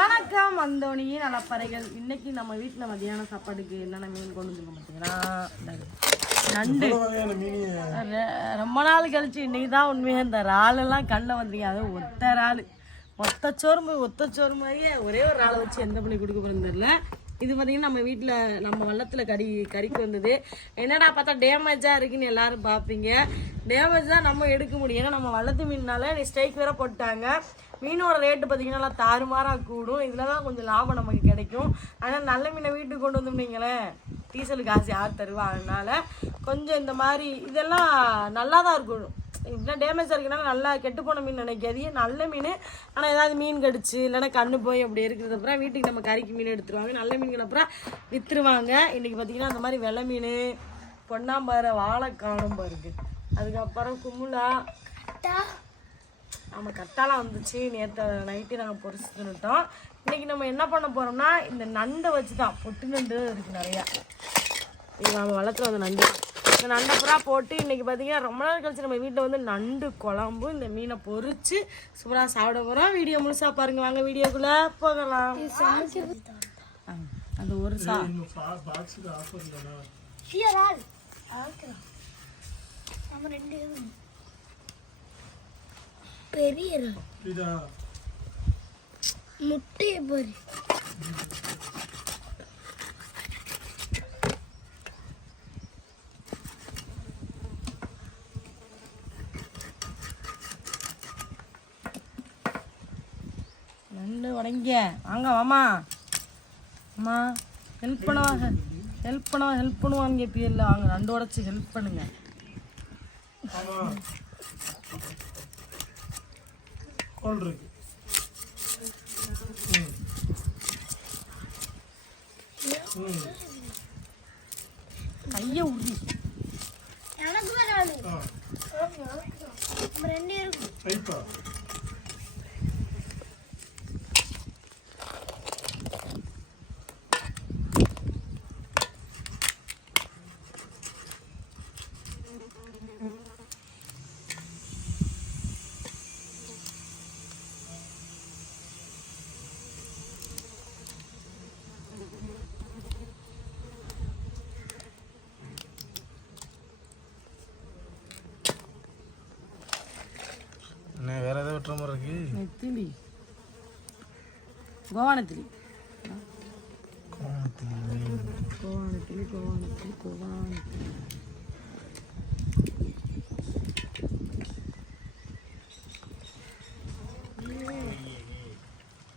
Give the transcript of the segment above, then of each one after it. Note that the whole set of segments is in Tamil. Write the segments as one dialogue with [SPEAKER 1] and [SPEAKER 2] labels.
[SPEAKER 1] வணக்கம் அந்தோணியின் நலப்பறைகள். இன்னைக்கு நம்ம வீட்டில் மதியான சாப்பாடுக்கு என்னென்ன மீன் கொண்டு வந்துருக்கோம் பார்த்தீங்கன்னா நண்டு. ரொம்ப நாள் கழிச்சு இன்னைக்கு தான் உண்மையாக இந்த இறாலெல்லாம் கண்ணில் வந்துருங்க அதுவும் ஒத்த இறால். ஒத்த சோறு ஒத்த சோறு மாதிரியே ஒரே ஒரு இறாலை வச்சு எந்த பண்ணி கொடுக்க போகிறது தெரியல. இது பார்த்தீங்கன்னா நம்ம வீட்டில் நம்ம வள்ளத்தில் கறி கறிக்கு வந்தது. என்னடா பார்த்தா டேமேஜாக இருக்குன்னு எல்லாரும் பார்ப்பீங்க டேமேஜ் தான் நம்ம எடுக்க முடியும். ஏன்னா நம்ம வள்ளத்து மீன்னால ஸ்ட்ரைக் வேற போட்டாங்க. மீனோட ரேட்டு பார்த்தீங்கன்னா நல்லா தாறுமாறாக கூடும். இதில் தான் கொஞ்சம் லாபம் நமக்கு கிடைக்கும். ஆனால் நல்ல மீனை வீட்டுக்கு கொண்டு வந்தோம்னீங்களேன் டீசல் காசு யார் தருவா? அதனால் கொஞ்சம் இந்த மாதிரி இதெல்லாம் நல்லா தான் இருக்கும் இப்படின்னா டேமேஜாக இருக்குன்னா நல்லா கெட்டு போன மீன் நினைக்காதீங்க. நல்ல மீன். ஆனால் ஏதாவது மீன் கடிச்சு இல்லைன்னா கண்ணு போய் அப்படி இருக்கிறது அப்புறம் வீட்டுக்கு நம்ம கறிக்கு மீன் எடுத்துருவாங்க. நல்ல மீன்கள் அப்புறம் விற்றுருவாங்க இன்றைக்கி பார்த்தீங்கன்னா அந்த மாதிரி வெள்ளை மீன் பொன்னாம்பாறை வாழைக்காணும் பாருங்க. அதுக்கப்புறம் குமுலா நம்ம கட்டாலாம் வந்துச்சு. நேற்று நைட்டு நாங்கள் பொரிச்சு தின்னுட்டோம். இன்னைக்கு நம்ம என்ன பண்ண போறோம்னா இந்த நண்டை வச்சு தான் பொட்டு நண்டு இருக்கு நிறையா. இது நம்ம வளர்த்துல வந்த நண்டு. இந்த நண்டை பூரா போட்டு இன்னைக்கு பார்த்தீங்கன்னா ரொம்ப நாள் கழிச்சு நம்ம வீட்டில் வந்து நண்டு குழம்பு இந்த மீனை பொரிச்சு சூப்பராக சாப்பிட போகிறோம் வீடியோ முழுசா பாருங்க. வாங்க வீடியோக்குள்ளே போகலாம். அந்த ஒரு சா
[SPEAKER 2] பெரிய முட்டையை பாரு.
[SPEAKER 1] உடைங்க வாங்க வாமா. அம்மா ஹெல்ப் பண்ணுவாங்க ஹெல்ப் பண்ணுவா ஹெல்ப் பண்ணுவாங்க பிஎல்ல வாங்க நண்டு உடச்சி ஹெல்ப் பண்ணுங்க.
[SPEAKER 3] கோல் இருக்கு.
[SPEAKER 1] கையை உருவி.
[SPEAKER 2] எனக்கு வராது
[SPEAKER 3] ஆ.
[SPEAKER 2] நம்ம ரெண்டு பேரும்
[SPEAKER 3] என்ன வேற ஏதாவது வெட்டுற மாதிரி இருக்கு?
[SPEAKER 1] நெத்திலி. கோவானத்திலி கோவானத்திலி கோவானத்திலி கோவானத்திலி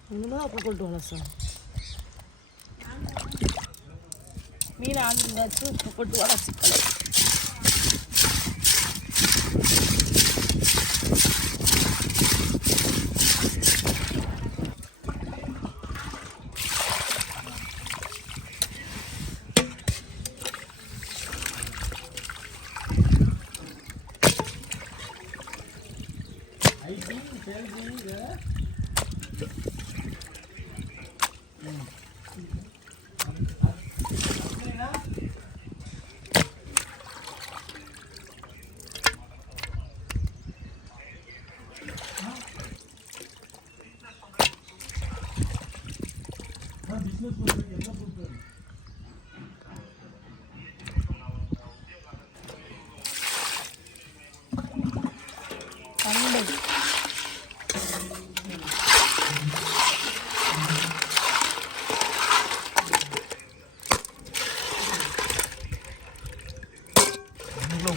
[SPEAKER 1] இன்னும் கொண்டு வரல சார் மீன் ஆங்கிருந்தாச்சு உப்பு போட்டு பன்னெண்டு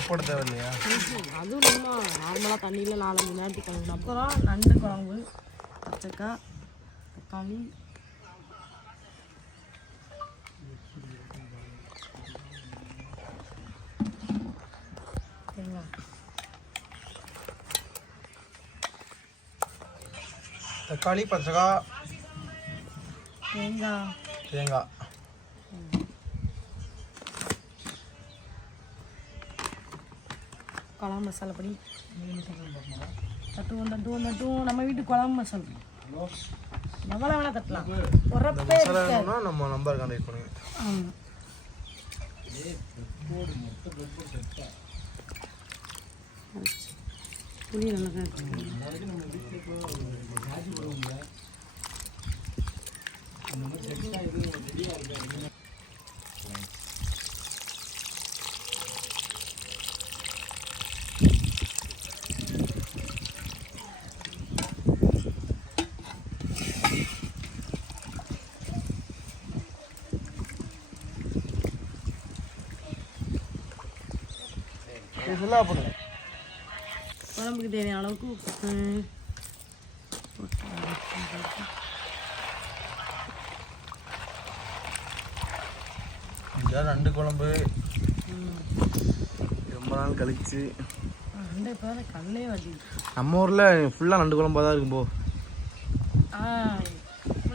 [SPEAKER 3] இதுக்குள்ள உப்போட தேவை இல்லையா
[SPEAKER 1] அதுவும் நம்ம நார்மலாக தண்ணியில் நாலஞ்சு நேரத்துக்கு கழுவின அப்புறம் நண்டு குழம்பு பச்சைக்காய் தக்காளி.
[SPEAKER 3] தக்காளி பச்சைக்காய்
[SPEAKER 1] தேங்காய்.
[SPEAKER 3] தேங்காய்.
[SPEAKER 1] குழம்பு மசாலா பொடி. தட்டுவோம் தட்டுவோம் தட்டுவோம். நம்ம வீட்டு குழம்பு மசாலா எவ்வளோ வேணா தட்டலாம். உரப்பே
[SPEAKER 3] நம்ம நம்பர் கான்டாக்ட் பண்ணுங்க.
[SPEAKER 1] ஆமாம் புளி நல்லா தான் இருக்கு.
[SPEAKER 3] ஃபுல்லாக போடுங்க
[SPEAKER 1] குழம்புக்கு தேவையான அளவுக்கு உப்பு.
[SPEAKER 3] இதான் நண்டு குழம்பு. ரொம்ப நாள் கழிச்சு. நம்ம ஊரில் ஃபுல்லாக நண்டு குழம்பா தான் இருக்கும் போ.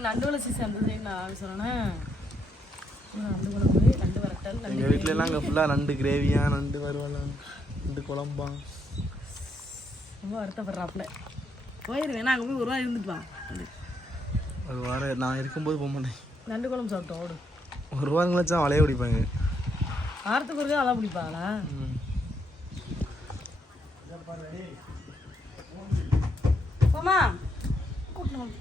[SPEAKER 1] நண்டு வளை சீசன் அந்த சைடு நான் சொல்கிறேன்னா நண்டு குழம்பு
[SPEAKER 3] எங்கள் வீட்டிலலாம் அங்கே ஃபுல்லாக நண்டு கிரேவியா நண்டு வருவாளா நண்டு குழம்பா
[SPEAKER 1] ரொம்ப வருத்தப்படுறாப்புல. போயிடுவேன் நான் அங்கே போய் ஒரு ரூபா இருந்துட்டு வா.
[SPEAKER 3] ஒரு வாரம் நான் இருக்கும்போது போக மாட்டேன்.
[SPEAKER 1] நண்டு குழம்பு சாப்பிட்டோம் ஓடு.
[SPEAKER 3] ஒரு வாரம் கழிச்சா வளைய பிடிப்பாங்க.
[SPEAKER 1] வாரத்துக்கு ஒரு அதான் பிடிப்பாங்களா. போமா கூட்டணும்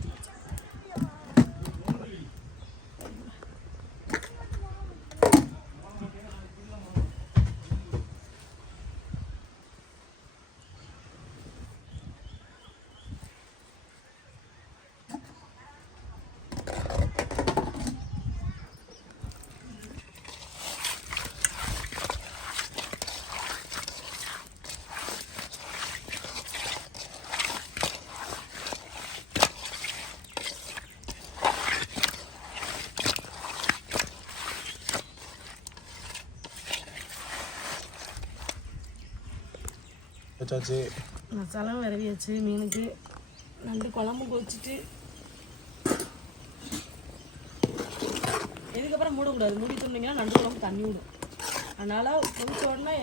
[SPEAKER 3] வச்சாச்சு.
[SPEAKER 1] மசாலா விரவியாச்சு மீனுக்கு நண்டு குழம்பு கொதிச்சுட்டு இதுக்கப்புறம் மூடக்கூடாது. மூடி திறந்தீங்கன்னா நண்டு குழம்பு தண்ணி விடும். அதனால கொதிச்ச உடனே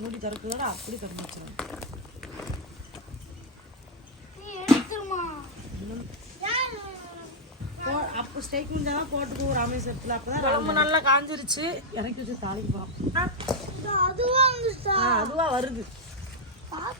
[SPEAKER 1] மூடி திறக்கிறதோட அப்படி திறந்து வச்சிடணும்
[SPEAKER 2] நீ எடுத்துருமா?
[SPEAKER 1] போ அப்போ ஸ்டேக் முடிஞ்சாதான் போட்டுக்கோ ராமேஸ்வரத்தில் அப்போ தான் குழம்பு நல்லா காஞ்சிருச்சு. இறக்கி வச்சு தாளிக்கு பார்ப்போம்
[SPEAKER 2] அதுவா
[SPEAKER 1] வருது.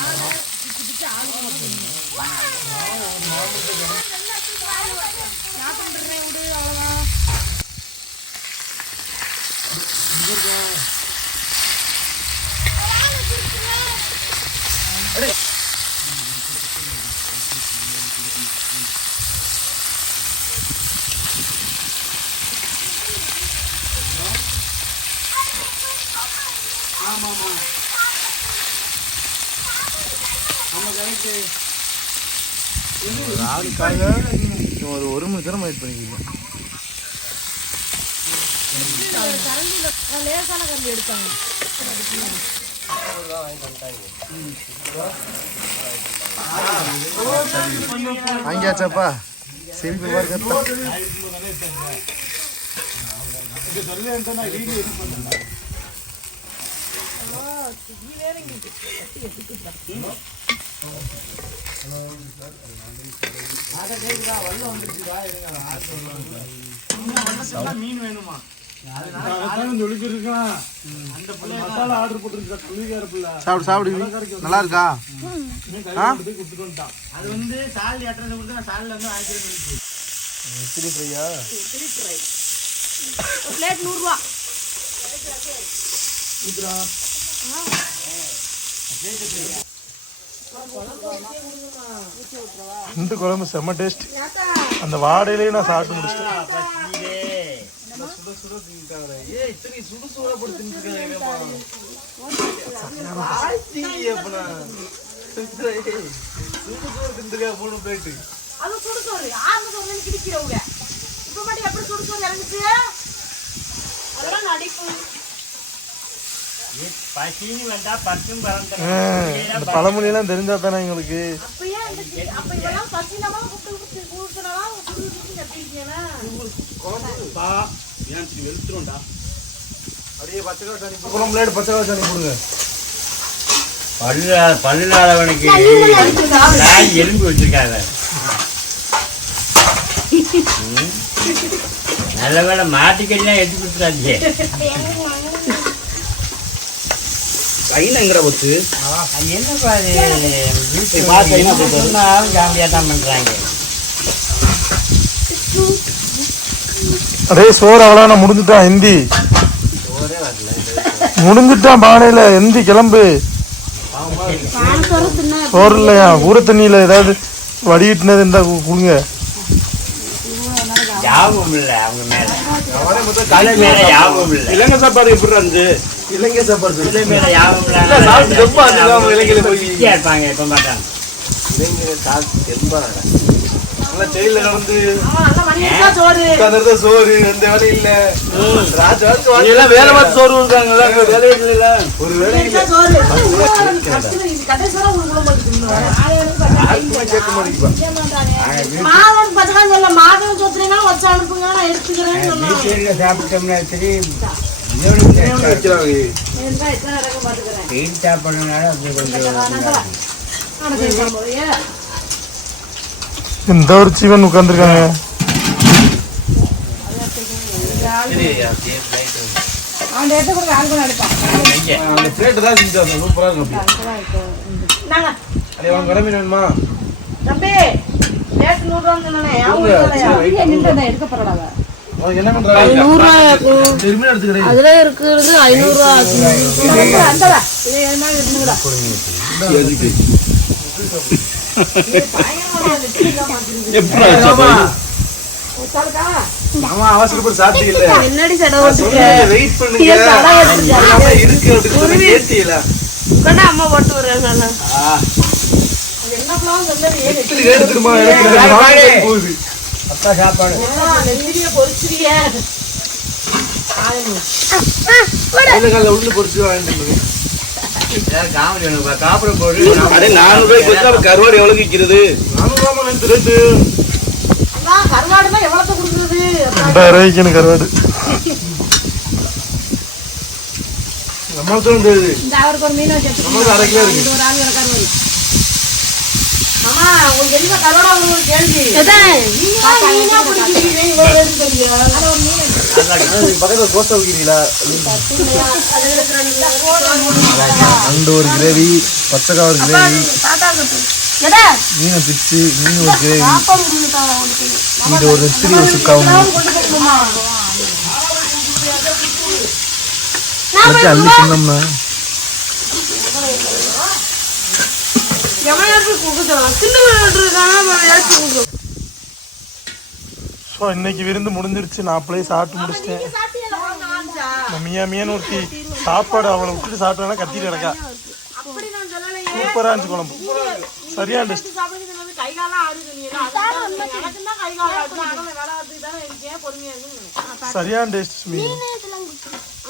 [SPEAKER 1] ஆளை பிச்சு பிச்சு ஆளுக்கு மட்டும். நான் பண்றேன் விடு அவ்வளோதான்
[SPEAKER 3] ராளுக்காக இவன் ஒரு ஒரு மணி நேரம் வெயிட் பண்ணிக்கிறேன்
[SPEAKER 1] ஒரு கரண்டியில் லேசான கரண்டி எடுத்தாங்க
[SPEAKER 3] வாங்கியாச்சாப்பா. செல்ஃபி பார்க்கறதா
[SPEAKER 1] மீன் வேணுமா?
[SPEAKER 3] சாப்பிடு சாப்பிடு. நல்லா இருக்கா
[SPEAKER 4] அது வந்து சாலரி அட்ரஸ் கொடுத்து நான் சாலில் வந்து ஆயிரத்தி
[SPEAKER 3] இத்திரி ஃப்ரையா
[SPEAKER 1] ஒரு பிளேட் நூறுரூவா
[SPEAKER 3] இந்த குழம்பு செம்ம டேஸ்ட் அந்த வாடையிலேயே நான் சாப்பிட்டு முடிச்சிட்டேன். சுட சுட தின்னுட்டாங்க ஏய் இத்தனை சுடு சுட போட்டு தின்னுட்டாங்க சுடு சுட தின்னுட்டா மூணு பிளேட்டு
[SPEAKER 1] அது சுடுசோறு ஆறு சோறு கிடிக்கிறவங்க இப்ப மட்டும் எப்படி இறங்குச்சு? அதெல்லாம் நடிப்பு.
[SPEAKER 3] இந்த பழமொழியெல்லாம் தெரிஞ்சா தானே எங்களுக்கு
[SPEAKER 1] அப்ப ஏன் இந்த சி- அப்ப
[SPEAKER 3] அப்படியே பச்சை கலர் தண்ணி அப்புறம் பிளேட் பச்சை கலர் தண்ணி போடுங்க
[SPEAKER 4] பல்லு நாய் எலும்பு வச்சிருக்காங்க. நல்ல வேலை மாட்டுக்கெல்லாம் எடுத்து கொடுத்துறாங்க
[SPEAKER 3] கைனங்கிற போச்சு
[SPEAKER 4] என்னப்பா தான்
[SPEAKER 3] அடே சோறு அவ்வளோ முடிஞ்சுட்டான் ஹிந்தி. முடிஞ்சுட்டான் பானையில எந்தி கிளம்பு. சோறு இல்லையா? ஊற தண்ணியில ஏதாவது வடிகட்டினது இருந்தா கு- கொடுங்க.
[SPEAKER 4] யாபம் இல்லை அவங்க மேல. கலை மேல யாபம் இல்லை.
[SPEAKER 3] இலங்கை சாப்பாடு எப்படி இருந்து இலங்கை சாப்பாடு
[SPEAKER 4] இல்லை.
[SPEAKER 3] இல்ல, சாப்பிட்டு இலங்கையில போய்.
[SPEAKER 4] இருப்பாங்க எப்ப மாட்டாங்க
[SPEAKER 3] இலங்கை சாப்பிட்டு நல்லா ஜெயில நடந்து
[SPEAKER 1] ஆமா நல்லா மணிக்கா சோறு.
[SPEAKER 3] எந்த வேலை இல்ல. ராஜாவுக்கு எல்லாம் வேலை பார்த்து சோறு கொடுக்காங்கல்ல வேலை இல்ல. ஒரு வேலை
[SPEAKER 1] மாதம் வச்சு அனுப்புங்க நான்
[SPEAKER 4] வீட்டில் சாப்பிட்டோம்னா தெரியும் வெயில் சாப்பிட்றதுனால அது கொஞ்சம்
[SPEAKER 3] இந்த ஒரு ஜீவன் உட்காந்துருக்காங்க அந்த பிளேட் எடுத்துக்கிறேன்
[SPEAKER 1] அதுல இருக்கிறது ஐநூறு ரூபா
[SPEAKER 3] மாமா அவசரப்பட்டு சாப்பிட்டு இல்ல
[SPEAKER 1] என்னடி
[SPEAKER 3] கேட்டீங்களா
[SPEAKER 1] அம்மா போட்டு விடுறேன்
[SPEAKER 4] அப்பா சாப்பாடு.
[SPEAKER 1] நெத்திரிய
[SPEAKER 3] கால உள்ள பொறிச்சு வாங்கிட்டு வந்தது.
[SPEAKER 4] காமெடி ஒன்று சாப்பிட போடு.
[SPEAKER 5] அடே நானூறு ரூபாய்க்கு வச்சா கருவாடு எவ்வளவு விற்கிறது?
[SPEAKER 1] கருவாடுனா எவ்வளவு கொடுக்குறது?
[SPEAKER 3] ரெண்டாயிரம் ரூபாய்க்கு எனக்கு கருவாடு. நம்மளுக்கு அரை கிலோ இருக்கு.
[SPEAKER 1] மாமா உங்களுக்கு என்ன கருவாடா ஒரு கேள்வி நீங்க மீனா பிடிக்கிறீங்க இவ்வளவு ரேட்டு சொல்லியா
[SPEAKER 3] பக்கத்துல கோசை வைக்கிறீங்களா அண்டு ஒரு கிரேவி பச்சைக்காய் ஒரு கிரேவி மீன் பிச்சு மீன் ஒரு கிரேவி. இது ஒரு நெத்திரி ஒரு சுக்காவும் வச்சு அள்ளி ஸோ இன்னைக்கு விருந்து முடிஞ்சிருச்சு. நான் அப்படியே சாப்பிட்டு முடிச்சிட்டேன். மியா மியான்னு ஒருத்தி சாப்பாடு அவளை விட்டுட்டு சாப்பிட்டானா கத்திட்டு கிடக்கா.
[SPEAKER 1] அப்படி நான் சொல்லலையே
[SPEAKER 3] சூப்பரா இருந்துச்சு. குழம்பு
[SPEAKER 1] பொறுமையா இருக்கு
[SPEAKER 3] சரியான டேஸ்ட் மீ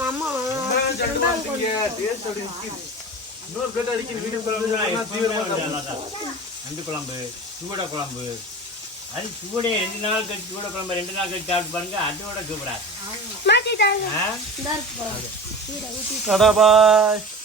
[SPEAKER 1] ஆமா
[SPEAKER 3] இன்னொரு பிளேட் அடிக்கிற வீடியோ
[SPEAKER 4] நண்டு குழம்பு சூட குழம்பு. அது சூடே ரெண்டு நாள் கழிச்சு சூட குழம்பு ரெண்டு நாள் கழிச்சு சாப்பிட்டு பாருங்க அதோட சூப்பரா